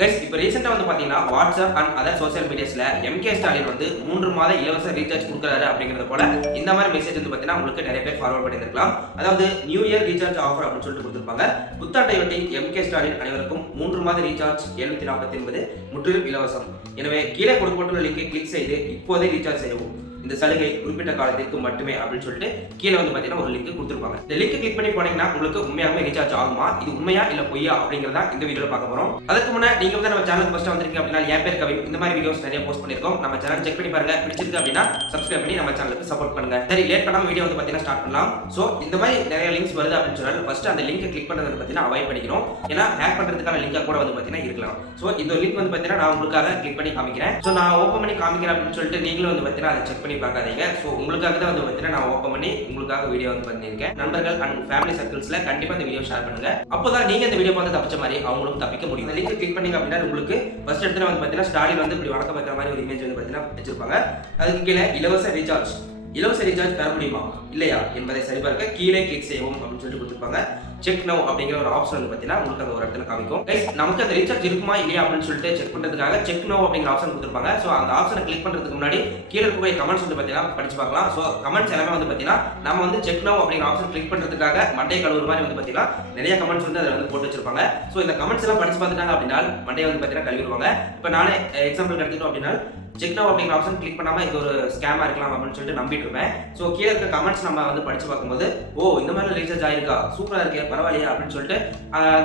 Guys இப்போ ரீசெண்டாக வந்து பார்த்தீங்கன்னா வாட்ஸ்அப் அண்ட் அதர் சோஷியல் மீடியாஸில் எம்கே ஸ்டாலின் வந்து 3 மாத இலவச ரீசார்ஜ் கொடுக்குறாரு அப்படிங்கிறது போல இந்த மாதிரி மெசேஜ் வந்து பார்த்தீங்கன்னா உங்களுக்கு நிறைய பேர் ஃபார்வர்ட் பண்ணியிருக்கலாம். அதாவது நியூ இயர் ரீசார்ஜ் ஆஃபர் அப்படின்னு சொல்லிட்டு கொடுத்துருப்பாங்க. புத்தாண்டையொட்டி எம்கே ஸ்டாலின் அனைவருக்கும் 3 மாத ரீசார்ஜ் 749 முற்றிலும் இலவசம். எனவே கீழே கொடுக்கப்பட்டுள்ள லிங்கை கிளிக் செய்து இப்போதே ரீசார்ஜ் செய்யவும். இந்த சலுகை குறிப்பிட்ட காலத்திற்கு மட்டுமே அப்படின்னு சொல்லிட்டு கீழே வந்து பார்த்தீங்கன்னா ஒரு லிங்க் கொடுத்துருப்பாங்க. இந்த லிங்க் கிளிக் பண்ணி போனீங்கன்னா உங்களுக்கு உண்மையாகவே ரீசார்ஜ் ஆகுமா, இது உண்மையா இல்ல பொய்யா அப்படிங்கிறதா இந்த வீடியோவில் பார்க்க போறோம். அதுக்கு முன்னாடி நீங்க வந்து நம்ம சேனலுக்கு ஃபர்ஸ்ட் வந்திருக்கீங்க அப்படின்னா என் பேர் கவின். இந்த மாதிரி வீடியோஸ் நிறைய போஸ்ட் பண்ணிருக்கோம். நம்ம சேனல் செக் பண்ணி பாருங்க. பிடிச்சிருக்கு அப்படின்னா சப்ஸ்கிரைப் பண்ணி நம்ம சேனலுக்கு சப்போர்ட் பண்ணுங்க. சரி, லேட் பண்ணாம வீடியோ வந்து பார்த்தீங்கன்னா ஸ்டார்ட் பண்ணலாம். ஸோ இந்த மாதிரி நிறைய லிங்க்ஸ் வருது அப்படின்னு சொன்னால் ஃபர்ஸ்ட் அந்த லிங்கை கிளிக் பண்ணுறது பார்த்தீங்கன்னா அவாய்ட் பண்ணிக்கிறோம். ஏன்னா ஹேக் பண்றதுக்கான லிங்கா கூட வந்து பார்த்தீங்கன்னா இருக்கலாம். ஸோ இந்த லிங்க் வந்து பார்த்தீங்கன்னா நான் உங்களுக்காக கிளிக் பண்ணி காமிக்கிறேன். ஸோ நான் ஓப்பன் பண்ணி காமிக்கிறேன் அப்படின்னு சொல்லிட்டு நீங்களும் வந்து பார்த்தீங்கன்னா அதை செக் பண்ணி பார்க்காதீங்க. ஸோ உங்களுக்காக தான் வந்து பார்த்தீங்கன்னா நான் ஓப்பன் பண்ணி உங்களுக்காக வீடியோ வந்து பண்ணியிருக்கேன். நண்பர்கள் அண்ட் ஃபேமிலி சர்க்கிள்ஸ்ல கண்டிப்பா இந்த வீடியோ ஷேர் பண்ணுங்க. அப்போதான் நீங்க இந்த வீடியோ பார்த்து தப்பிச்ச மாதிரி அவங்களும் தப்பிக்க முடியும். இந்த லிங்க் கிளிக் பண்ணீங்க அப்படின்னா உங்களுக்கு ஃபர்ஸ்ட் இடத்துல வந்து பார்த்தீங்கன்னா ஸ்டாலின் வந்து இப்படி வணக்கம் வைக்கிற மாதிரி ஒரு இமேஜ் வந்து பார்த்தீங்கன்னா வச்சிருப்பாங்க. அதுக்கு கீழே இலவச ரீசார்ஜ் பெற முடியுமா இல்லையா என்பதை சரிபார்க்க கீழே கிளிக் செய்யவும் அப்படின்னு சொல்லிட்டு கொடுத்துருப்பாங்க. செக் நவ் அப்படிங்கிற ஒரு ஆப்ஷன் வந்து பார்த்தீங்கன்னா உங்களுக்கு அந்த ஒரு இடத்துல காமிக்கும். நமக்கு அந்த ரீசார்ஜ் இருக்குமா இல்லையா அப்படின்னு சொல்லிட்டு செக் பண்ணுறதுக்காக செக் நவ் அப்படிங்கிற ஆப்ஷன் கொடுத்துருப்பாங்க. ஸோ அந்த ஆப்ஷனை கிளிக் பண்ணுறதுக்கு முன்னாடி கீழே இருக்கக்கூடிய கமெண்ட்ஸ் வந்து பார்த்தீங்கன்னா படிச்சு பார்க்கலாம். ஸோ கமெண்ட்ஸ் எல்லாமே வந்து பார்த்தீங்கன்னா நம்ம வந்து செக் நவ் அப்படிங்கிற ஆப்ஷன் கிளிக் பண்ணுறதுக்காக மண்டே கழுவுற மாதிரி வந்து பார்த்தீங்கன்னா நிறைய கமெண்ட்ஸ் வந்து அதில் வந்து போட்டு வச்சிருப்பாங்க. ஸோ இந்த கமெண்ட்ஸ் எல்லாம் படிச்சு பார்த்துட்டாங்க அப்படின்னா மண்டே வந்து பார்த்தீங்கன்னா கழுவிடுவாங்க. இப்போ நானே எக்ஸாம்பிள் எடுத்துட்டோம் அப்படின்னா செக் நவ் அப்படிங்கிற ஆப்ஷன் கிளிக் பண்ணாமல் இது ஒரு ஸ்கேமாக இருக்கலாம் அப்படின்னு சொல்லிட்டு நம்பிட்டு இருப்பேன். ஸோ கீழே இருக்க கமெண்ட்ஸ் நம்ம வந்து படிச்சு பார்க்கும்போது இந்த மாதிரி ரீசார்ஜ் ஆயிருக்கா, சூப்பராக இருக்கே, பரவாயில்லையா அப்படின்னு சொல்லிட்டு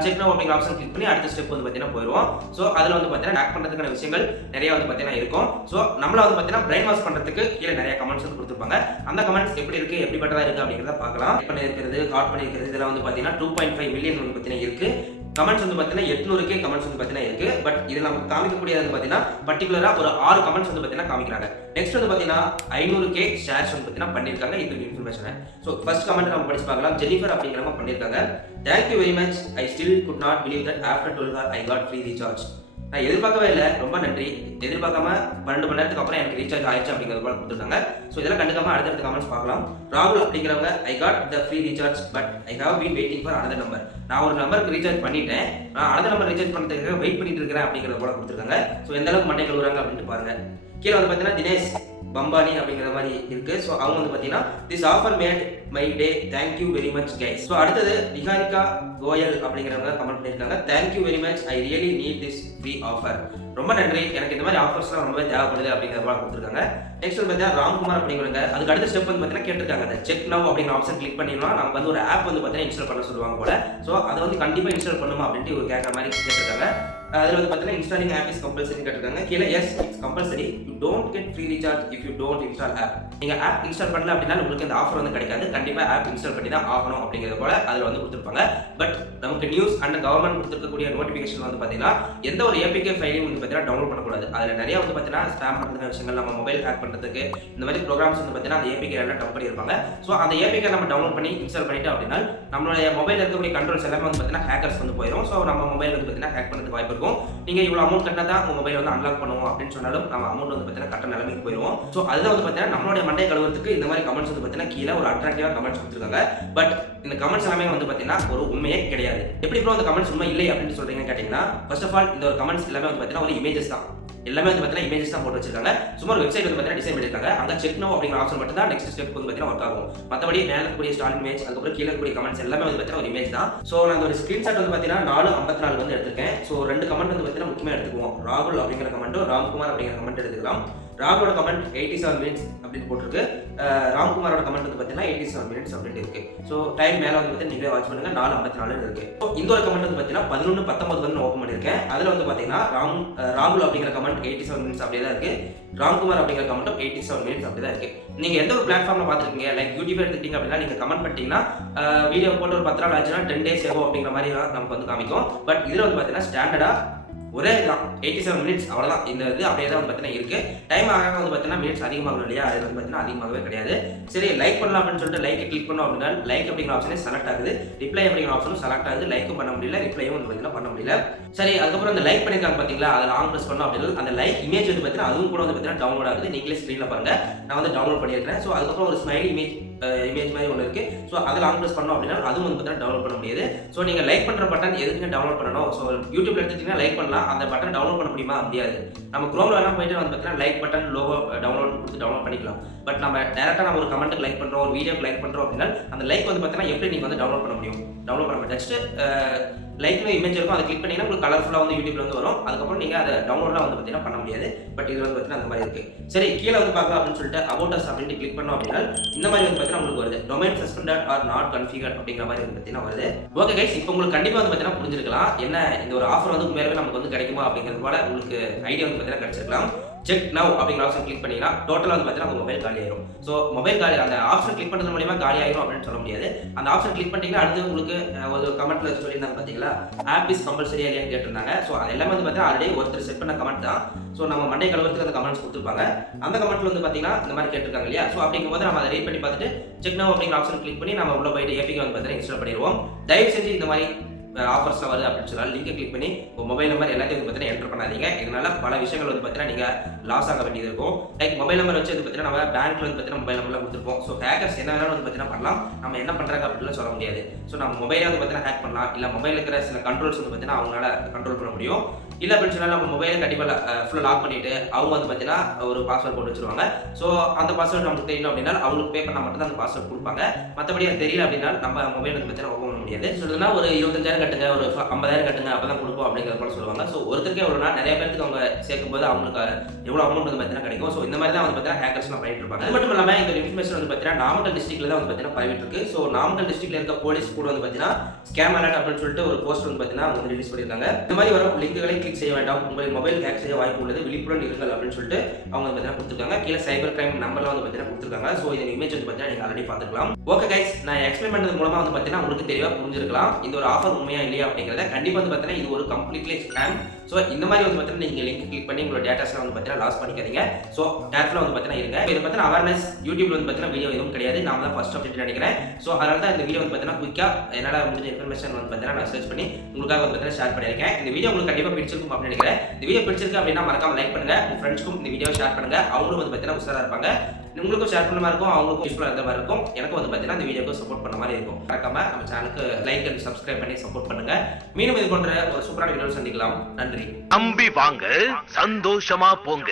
செக் நவ் அப்படிங்கிற ஆப்ஷன் கிளிக் பண்ணி அடுத்த ஸ்டெப் வந்து பார்த்தீங்கன்னா போயிடுவோம். ஸோ அதில் வந்து பார்த்தீங்கன்னா ஹேக் பண்ணுறதுக்கான விஷயங்கள் நிறைய வந்து பார்த்தீங்கன்னா இருக்கும். ஸோ நம்மள வந்து பார்த்தீங்கன்னா பிரைன் வாஷ் பண்ணுறதுக்கு கீழே நிறைய கமெண்ட்ஸ் வந்து கொடுத்துருப்பாங்க. அந்த கமெண்ட்ஸ் எப்படி இருக்கு, எப்படிப்பட்டதா இருக்கு அப்படிங்கிறத பார்க்கலாம். டைப் பண்ணியிருக்கிறது, காட் பண்ணியிருக்கிறது இதெல்லாம் வந்து பார்த்தீங்கன்னா 2.5 மில்லியன் வந்து பார்த்தீங்கன்னா இருக்கு. கமெண்ட்ஸ் வந்து பார்த்தீங்கன்னா 800K கமெண்ட்ஸ் வந்து பார்த்தீங்கன்னா இருக்கு. பட் இதில் நமக்கு காமிக்கக்கூடியது வந்து பார்த்தீங்கன்னா பர்டிகுலராக ஒரு 6 கமெண்ட்ஸ் வந்து பார்த்தீங்கன்னா காமிக்கிறாங்க. நெக்ஸ்ட் வந்து பார்த்தீங்கன்னா 500K ஷேர்ஸ் வந்து பார்த்தீங்கன்னா பண்ணியிருக்காங்க இந்த இன்ஃபர்மேஷனை. ஸோ ஃபர்ஸ்ட் கமெண்ட் நம்ம படிச்சு பார்க்கலாம். ஜெனிஃபர் அப்படிங்கிறவங்க பண்ணியிருக்காங்க. Thank you very much, I still could not believe that after 12 hours I got free recharge. நான் எதிர்பார்க்கவே இல்லை, ரொம்ப நன்றி. எதிர்பார்க்காம 12 மணி நேரத்துக்கு அப்புறம் எனக்கு ரீசார்ஜ் ஆயிடுச்சு அப்படிங்கிறது போல கொடுத்துருக்காங்க. ஸோ இதெல்லாம் கண்டுக்காம அடுத்தடுத்த கமெண்ட்ஸ் பார்க்கலாம். ராகுல் அப்படிங்கிறவங்க I got the free recharge but I have been waiting for another number. நான் ஒரு நம்பருக்கு ரீசார்ஜ் பண்ணிட்டேன், நான் அனதர் நம்பர் ரீசார்ஜ் பண்ணுறதுக்காக வெயிட் பண்ணிட்டு இருக்கிறேன் அப்படிங்கிறது போல கொடுத்துருக்காங்க. ஸோ எந்த அளவுக்கு மண்டை கழுவுறாங்க அப்படின்ட்டு பாருங்க. கீழே வந்து பார்த்தீங்கன்னா தினேஷ் பம்பானி அப்படிங்கிற மாதிரி இருக்கு. ஸோ அவங்க வந்து பார்த்தீங்கன்னா this offer made my day, thank you very much guys. So அடுத்தது நிகாரிகா கோயல் அப்படிங்கிறவங்க கமெண்ட் பண்ணியிருக்காங்க. Thank you very much, I really need this free offer. ரொம்ப நன்றி, எனக்கு இந்த மாதிரி ஆஃபர்ஸ்லாம் ரொம்பவே தேவைப்படுது அப்படிங்கிறத போல கொடுத்துருக்காங்க. நெக்ஸ்ட் வந்து பார்த்தீங்கன்னா ராம்குமார் அப்படிங்கிறவங்க அதுக்கு அடுத்த ஸ்டெப் வந்து பார்த்தீங்கன்னா கேட்டிருக்காங்க. அந்த செக் நவ் அப்படிங்கிற ஆப்ஷன் கிளிக் பண்ணினா நமக்கு வந்து ஒரு ஆப் வந்து பார்த்தீங்கன்னா இன்ஸ்டால் பண்ண சொல்லுவாங்க போல. ஸோ அதை வந்து கண்டிப்பாக இன்ஸ்டால் பண்ணுமா அப்படின்ட்டு ஒரு கேட்குற மாதிரி கேட்டிருக்காங்க. அதில் வந்து பார்த்தீங்கன்னா இன்ஸ்டாலிங் ஆப் இஸ் கம்பல்சரி கேட்டிருக்காங்க. கீழே yes it's compulsory, you don't get free recharge if you don't install app. நீங்கள் ஆப் இன்ஸ்டால் பண்ணல அப்படின்னா உங்களுக்கு இந்த ஆஃபர் வந்து கிடைக்காது. கண்டிப்பாக ஆப் இன்ஸ்டால் பண்ணி தான் ஆகணும் அப்படிங்கிறது போல அதில் வந்து கொடுத்துருப்பாங்க. பட் நமக்கு நியூஸ் அண்ட் கவர்மெண்ட் கொடுத்துருக்கக்கூடிய நோட்டிஃபிகேஷன் வந்து பார்த்தீங்கன்னா எந்த ஒரு ஏபிகே ஃபைலையும் வந்து பார்த்தீங்கன்னா டவுன்லோட் பண்ணக்கூடாது. அதில் நிறைய வந்து பார்த்தீங்கன்னா ஸ்பேம் பண்ணுறதுக்கான விஷயங்கள், நம்ம மொபைல் ஹேக் பண்ணுறதுக்கு இந்த மாதிரி ப்ரோக்ராம்ஸ் வந்து பார்த்தீங்கன்னா அந்த ஏபிகே எல்லாம் டம்ப் பண்ணியிருப்பாங்க. ஸோ அந்த ஏபிகே நம்ம டவுன்லோட் பண்ணி இன்ஸ்டால் பண்ணிட்டு அப்படின்னா நம்மளுடைய மொபைல் இருக்கக்கூடிய கண்ட்ரோல்ஸ் எல்லாமே வந்து பார்த்தீங்கன்னா ஹேக்கர்ஸ் வந்து போயிடும். ஸோ நம்ம மொபைல் வந்து பார்த்தீங்கன்னா ஹேக் பண்ணுறதுக்கு வாய்ப்பு இருக்கும். நீங்கள் இவ்வளோ அமௌண்ட் கட்டினா தான் உங்கள் மொபைல் வந்து அன்லாக் பண்ணுவோம் அப்படின்னு சொன்னாலும் நம்ம அமௌண்ட் வந்து பார்த்தீங்கன்னா கட்ட நிலைமைக்கு போயிடுவோம். ஸோ அதில் வந்து பார்த்தீங்கன்னா நம்மளுடைய மண்டை கழுவுறதுக்கு இந்த மாதிரி கமெண்ட்ஸ் வந்து பார்த்தீங்கன்னா கீழே ஒரு அட்ராக்டிவாக கமெண்ட்ஸ் கொடுத்துருக்காங்க. பட் இந்த கமெண்ட்ஸ் எல்லாமே வந்து பார்த்தீங்கன்னா ஒரு உண்மையே கிடையாது. எப்படி ப்ரோ அந்த கமெண்ட்ஸ் உண்மை இல்லை அப்படின்னு சொல்றீங்கன்னு கேட்டீங்கன்னா ஃபர்ஸ்ட் ஆஃப் ஆல் இந்த ஒரு கமெண்ட்ஸ் எல்லாமே வந்து பார்த்தீங்கன்னா ஒரு இமேஜஸ் தான். எல்லாமே வந்து பார்த்தீங்கன்னா இமேஜஸ் தான் போட்டு வச்சிருக்காங்க. சும்மா ஒரு வெப்சைட் வந்து பார்த்தீங்கன்னா டிசைன் பண்ணிருக்காங்க. அங்கே செக் நவ் அப்படிங்கிற ஆப்ஷன் மட்டும் தான் நெக்ஸ்ட் ஸ்டெப் வந்து பார்த்தீங்கன்னா ஒர்க் ஆகும். மற்றபடி மேலே இருக்கக்கூடிய ஸ்டாலின் இமேஜ், அதுக்கப்புறம் கீழே இருக்கக்கூடிய கமெண்ட்ஸ் எல்லாமே வந்து பார்த்தீங்கன்னா ஒரு இமேஜ் தான். ஸோ நான் ஒரு ஸ்கிரீன்ஷாட் வந்து பார்த்தீங்கன்னா 4:54 வந்து எடுத்திருக்கேன். ஸோ 2 கமெண்ட் வந்து பார்த்தீங்கன்னா முக்கியமாக எடுத்துக்குவோம். ராகுல் அப்படிங்கிற கமெண்ட்டும் ராம்குமார் அப்படிங்கிற கமெண்ட் எடுத்துக்கலாம். ராகுலோட கமெண்ட் 87 மினிட்ஸ் அப்படின்னு போட்டிருக்கு. ராம்குமாரோட கமெண்ட் வந்து பார்த்தீங்கன்னா 87 மினிட்ஸ் அப்படின்னு இருக்கு. ஸோ டைம் மேலே வந்து பார்த்தீங்கன்னா நீங்களே வாட்ச் பண்ணுங்க. 4:54 இருக்கு. ஸோ இந்த ஒரு கமெண்ட் வந்து பார்த்தீங்கன்னா 11:19 வந்து ஓப்பன் பண்ணியிருக்கேன். அதில் வந்து பார்த்தீங்கன்னா ராகுல் அப்படிங்கிற கமெண்ட் 87 மினிட்ஸ் அப்படியே தான் இருக்கு. ராம்குமார் அப்படிங்கிற கமெண்ட்டும் 87 மினிட்ஸ் அப்படி தான் இருக்கு. நீங்க எந்த ஒரு பிளாட்ஃபார்ம்ல பார்த்துருக்கீங்க, லைக் யூடியூப் எடுத்துக்கிட்டீங்க அப்படின்னா நீங்க கமெண்ட் பண்ணிட்டீங்கன்னா வீடியோ போட்டு ஒரு 10 நாள் ஆச்சுன்னா 10 days ஆகும் அப்படிங்கிற மாதிரி நமக்கு வந்து காமிக்கும். பட் இதில் வந்து பார்த்தீங்கன்னா ஸ்டாண்டர்டா ஒரே இதுதான் 87 மினிட்ஸ் அவ்வளோதான். இந்த இது அப்படியே தான் வந்து பார்த்தீங்கன்னா இருக்கு. டைம் ஆக வந்து பார்த்தீங்கன்னா மினிட்ஸ் அதிகமாகும் இல்லையா, அது வந்து பார்த்தீங்கன்னா அதிகமாகவே கிடையாது. சரி, லைக் பண்ணலாம் அப்படின்னு சொல்லிட்டு லைக் கிளிக் பண்ணோம் அப்படின்னா லைக் அப்படிங்கிற ஆப்ஷனே செலக்ட் ஆகுது. ரிப்ளை அப்படிங்கிற ஆப்ஷனும் செலக்ட் ஆகுது. லைக்கும் பண்ண முடியல, ரிப்ளையும் வந்து பார்த்தீங்கன்னா பண்ண முடியல. சரி, அதுக்கப்புறம் அந்த லைக் பண்ணிருக்காங்க பார்த்தீங்களா, அதை லாங் ப்ரெஸ் பண்ணோம் அப்படின்னா அந்த லைக் இமேஜ் வந்து பார்த்தீங்கன்னா அதுவும் கூட வந்து பார்த்தீங்கன்னா டவுன்லோட் ஆகுது. நீங்களே ஸ்க்ரீனில் பாருங்க, நான் வந்து டவுன்லோட் பண்ணியிருக்கேன். ஸோ அதுக்கப்புறம் ஒரு ஸ்மைலி இமேஜ் மாதிரி ஒன்று இருக்கு. ஸோ அதை லாங் ப்ரெஸ் பண்ணோம் அப்படின்னா அதுவும் வந்து பார்த்தீங்கன்னா டவுன்லோட் பண்ண முடியாது. ஸோ நீங்கள் லைக் பண்ணுற பட்டன் எதுக்குங்க டவுன்லோட் பண்ணணும்? ஸோ யூடியூப்ல எடுத்துட்டீங்கன்னா லைக் பண்ணலாம். அந்த பட்டன் டவுன்லோட் பண்ண முடியுமா? முடியாது. நம்ம குரோம்ல வேணா போயிட்டு வந்து பார்த்தீங்கன்னா லைக் பட்டன் லோகோ டவுன்லோட் கொடுத்து டவுன்லோட் பண்ணிக்கலாம். பட் நம்ம டைரக்டா நம்ம ஒரு கமெண்ட்டுக்கு லைக் பண்றோம், ஒரு வீடியோக்கு லைக் பண்றோம் அப்படின்னா அந்த லைக் வந்து பார்த்தீங்கன்னா எப்படி நீங்க வந்து டவுன்லோட் பண்ண முடியும்? டவுன்லோட் பண்ண முடியும். ஜஸ்ட் லைக்ல இமேஜ் இருக்கும், அதை கிளிக் பண்ணீங்கன்னா உங்களுக்கு கலர்ஃபுல்லா வந்து யூடியூப்ல வந்து வரும். அதுக்கப்புறம் நீங்க அதை டவுன்லோட்லாம் வந்து பார்த்தீங்கன்னா பண்ண முடியாது. பட் இது வந்து பார்த்தீங்கன்னா அந்த மாதிரி இருக்கு. சரி, கீழே வந்து பார்க்கலாம் அப்படின்னு சொல்லிட்டு அபவுட் அஸ் அப்படின்னு கிளிக் பண்ணோம் அப்படின்னா இந்த மாதிரி வந்து பார்த்தீங்கன்னா உங்களுக்கு வருது. டொமைன் சஸ்பெண்டட் ஆர் நாட் கன்ஃபிகர்ட் அப்படிங்கிற மாதிரி வந்து பார்த்தீங்கன்னா வருது. ஓகே கைஸ், இப்போ உங்களுக்கு கண்டிப்பா வந்து பார்த்தீங்கன்னா புரிஞ்சிருக்கலாம் என்ன இந்த ஒரு ஆஃபர் வந்து உண்மையாவே நமக்கு வந்து கிடைக்குமா அப்படிங்கிறது போல உங்களுக்கு ஐடியா வந்து பார்த்தீங்கன்னா கிடைச்சிருக்கலாம். செக் நவ் அப்படிங்கிற ஆப்ஷன் கிளிக் பண்ணீங்கன்னா டோட்டலா வந்து பார்த்தீங்கன்னா உங்க மொபைல் காலி ஆயிரும். ஸோ மொபைல் காலி அந்த ஆப்ஷன் கிளிக் பண்ணுறது மூலியமா காலி ஆயிரும் அப்படின்னு சொல்ல முடியாது. அந்த ஆப்ஷன் கிளிக் பண்ணிட்டீங்கன்னா அடுத்து உங்களுக்கு ஒரு கமெண்ட்ல சொல்லியிருந்தாங்க பார்த்தீங்களா, ஆப் இஸ் கம்பல்சரி இல்லையான்னு கேட்டிருந்தாங்க. ஸோ அது எல்லாமே வந்து பார்த்தீங்கன்னா ஆல்ரெடி ஒருத்தர் செட் பண்ண கமெண்ட் தான். ஸோ நம்ம மண்டே கலவரத்துக்கு அந்த கமெண்ட்ஸ் கொடுத்துருப்பாங்க. அந்த கமெண்ட்ல வந்து பார்த்தீங்கன்னா இந்த மாதிரி கேட்டிருக்காங்க இல்லையா. ஸோ அப்படிங்கும்போது நம்ம அதை ரீட் பண்ணி பார்த்துட்டு செக் நவ் அப்படிங்கிற ஆப்ஷன் கிளிக் பண்ணி நம்ம உள்ள போயிட்டு ஏபிகே வந்து பார்த்தீங்கன்னா இன்ஸ்டால் பண்ணிடுவோம். தயவு செஞ்சு இந்த மாதிரி ஆஃபர்ஸ்லாம் வருது அப்படின்னு சொன்னால் லிங்கை கிளிக் பண்ணி உங்கள் மொபைல் நம்பர் எல்லாத்தையும் வந்து பார்த்தீங்கன்னா என்டர் பண்ணாதீங்க. இதனால பல விஷயங்கள் வந்து பார்த்தீங்கன்னா நீங்கள் லாஸ் ஆக வேண்டியது இருக்கும். லைக் மொபைல் நம்பர் வச்சு வந்து பார்த்தீங்கன்னா நம்ம பேங்க்ல வந்து பார்த்தீங்கன்னா மொபைல் நம்பர்லாம் கொடுத்துருப்போம். ஸோ ஹேக்கர்ஸ் என்ன வேணாலும் வந்து பார்த்தீங்கன்னா பண்ணலாம். நம்ம என்ன பண்ணுறாங்க அப்படின்னு சொல்ல முடியாது. ஸோ நம்ம மொபைலை வந்து பார்த்தீங்கன்னா ஹேக் பண்ணலாம். இல்லை மொபைலில் இருக்கிற சில கண்ட்ரோல்ஸ் வந்து பார்த்தீங்கன்னா அவங்களால கண்ட்ரோல் பண்ண முடியும். இல்லை அப்படின்னு சொன்னால் நம்ம மொபைலை கண்டிப்பாக ஃபுல்லாக லாக் பண்ணிட்டு அவங்க வந்து பார்த்தீங்கன்னா ஒரு பாஸ்வேர்ட் போட்டு வச்சிருவாங்க. ஸோ அந்த பாஸ்வேர்ட் நமக்கு தெரியணும் அப்படின்னா அவங்களுக்கு பே பண்ணால் மட்டும் தான் அந்த பாஸ்வேர்ட் கொடுப்பாங்க. மற்றபடி அது தெரியல அப்படின்னா நம்ம மொபைல் வந்து பார்த்தீங்கன்னா ஓப்பன் பண்ண முடியாது. சொல்லுன்னா ஒரு 25,000 கட்டுங்க, ஒரு 50,000 கட்டுங்க, அப்போ தான் கொடுப்போம் அப்படிங்கிற போல சொல்லுவாங்க. ஸோ ஒருத்தருக்கே எவ்வளோனா நிறைய பேருக்கு அவங்க சேர்க்கும்போது அவங்களுக்கு எவ்வளோ அமௌண்ட் வந்து பார்த்தீங்கன்னா கிடைக்கும். ஸோ இந்த மாதிரி தான் வந்து பார்த்தீங்கன்னா ஹேக்கர்ஸ்லாம் பண்ணிட்டு இருப்பாங்க. அது மட்டும் இல்லாமல் இந்த இன்ஃபர்மேஷன் வந்து பார்த்தீங்கன்னா நாமக்கல் டிஸ்ட்ரிக்ட்ல தான் வந்து பார்த்தீங்கன்னா பரவிட்டு இருக்கு. ஸோ நாமக்கல் டிஸ்ட்ரிக்ட்ல இருக்க போலீஸ் கூட வந்து பார்த்தீங்கன்னா ஸ்கேம் அலர்ட் அப்படின்னு சொல்லிட்டு ஒரு போஸ்ட் வந்து பார்த்தீங்கன்னா அவங்க ரிலீஸ் பண்ணியிருக்காங்க. இந்த மாதிரி வரும் லிங்குகளை கிளிக் செய்ய வேண்டாம், உங்கள் மொபைல் ஹேக் செய்ய வாய்ப்பு உள்ளது, விழிப்புடன் இருங்கள் அப்படின்னு சொல்லிட்டு அவங்க வந்து பார்த்தீங்கன்னா கொடுத்துருக்காங்க. கீழே சைபர் கிரைம் நம்பர்லாம் வந்து பார்த்தீங்கன்னா கொடுத்துருக்காங்க. ஸோ இந்த இமேஜ் வந்து பார்த்தீங்கன்னா நீங்கள் ஆல்ரெடி பார்த்துக்கலாம். ஓகே கைஸ், நான் எக்ஸ்பிளைன் பண்ணுறது மூலமாக வந்து பார்த்தீங்கன்னா உங்களுக்கு தெளிவாக புரிஞ்சிருக்கலாம் இந்த ஒரு ஆஃபர் உண்மையா இல்லையா அப்படிங்கிறத. கண்டிப்பாக வந்து பார்த்தீங்கன்னா இது ஒரு கம்ப்ளீட்லி ஸ்கேம். ஸோ இந்த மாதிரி வந்து பார்த்தீங்கன்னா நீங்கள் லிங்க் கிளிக் பண்ணி உங்களோட டேட்டாஸ்லாம் வந்து பார்த்தீங்கன்னா லாஸ் பண்ணிக்காதீங்க. ஸோ கேர்ஃபுல்லாக வந்து பார்த்தீங்கன்னா இருங்க. இதை பார்த்தீங்கன்னா அவேர்னஸ் யூடியூப்ல வந்து பார்த்தீங்கன்னா வீடியோ எதுவும் கிடையாது, நாம தான் ஃபர்ஸ்ட் அப்டேட் நினைக்கிறேன். ஸோ அதனால தான் இந்த வீடியோ வந்து பார்த்தீங்கன்னா குயிக்காக என்னால் முடிஞ்ச இன்ஃபர்மேஷன் வந்து பார்த்தீங்கன்னா நான் சர்ச் பண்ணி உங்களுக்காக வந்து பார்த்தீங்கன்னா ஷேர் பண்ணியிருக்கேன். இந்த வீடியோ உங்களுக்கு கண்டிப்பாக பிடிச்சிருக்கும் அப்படின்னு நினைக்கிறேன். இந்த வீடியோ பிடிச்சிருக்கு அப்படின்னா மறக்காம லைக் பண்ணுங்க, உங்க ஃப்ரெண்ட்ஸ்க்கும் இந்த வீடியோ ஷேர் பண்ணுங்க. அவங்களும் வந்து பார்த்தீங்கன்னா உஷாரா இருப்பாங்க. உங்களுக்கும் ஷேர் பண்ண மாதிரி இருக்கும், அவங்களுக்கும் யூஸ்ஃபுல்லாக இருந்த மாதிரி இருக்கும், எனக்கும் வந்து பார்த்தீங்கன்னா இந்த வீடியோக்கு சப்போர்ட் பண்ண மாதிரி இருக்கும். மறக்காம நம்ம சேனலுக்கு லைக் அண்ட் சப்ஸ்கிரைப் பண்ணி சப்போர்ட் பண்ணுங்க. மீண்டும் இது போன்ற ஒரு சூப்பரான வீடியோ சந்திக்கலாம். நன்றி. நம்பி வாங்க, சந்தோஷமா போங்க.